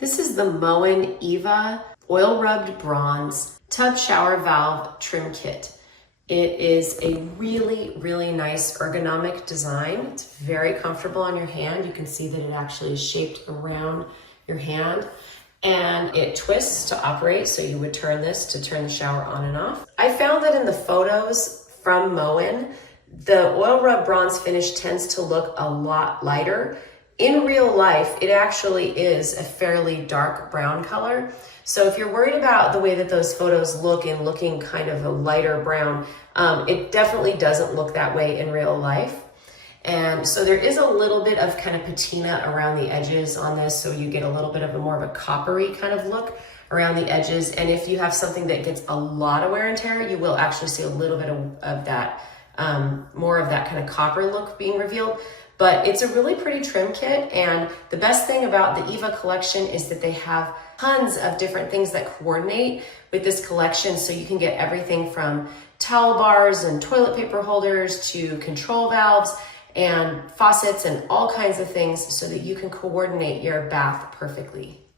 This is the Moen Eva Oil Rubbed Bronze Tub Shower Valve Trim Kit. It is a really, really nice ergonomic design. It's very comfortable on your hand. You can see that it actually is shaped around your hand, and it twists to operate, so you would turn this to turn the shower on and off. I found that in the photos from Moen, the oil rub bronze finish tends to look a lot lighter. In real life, it actually is a fairly dark brown color. So if you're worried about the way that those photos look and looking kind of a lighter brown, it definitely doesn't look that way in real life. And so there is a little bit of kind of patina around the edges on this, so you get a little bit of a more of a coppery kind of look around the edges. And if you have something that gets a lot of wear and tear, you will actually see a little bit of that, more of that kind of copper look being revealed. But it's a really pretty trim kit, and the best thing about the Eva collection is that they have tons of different things that coordinate with this collection, so you can get everything from towel bars and toilet paper holders to control valves and faucets and all kinds of things so that you can coordinate your bath perfectly.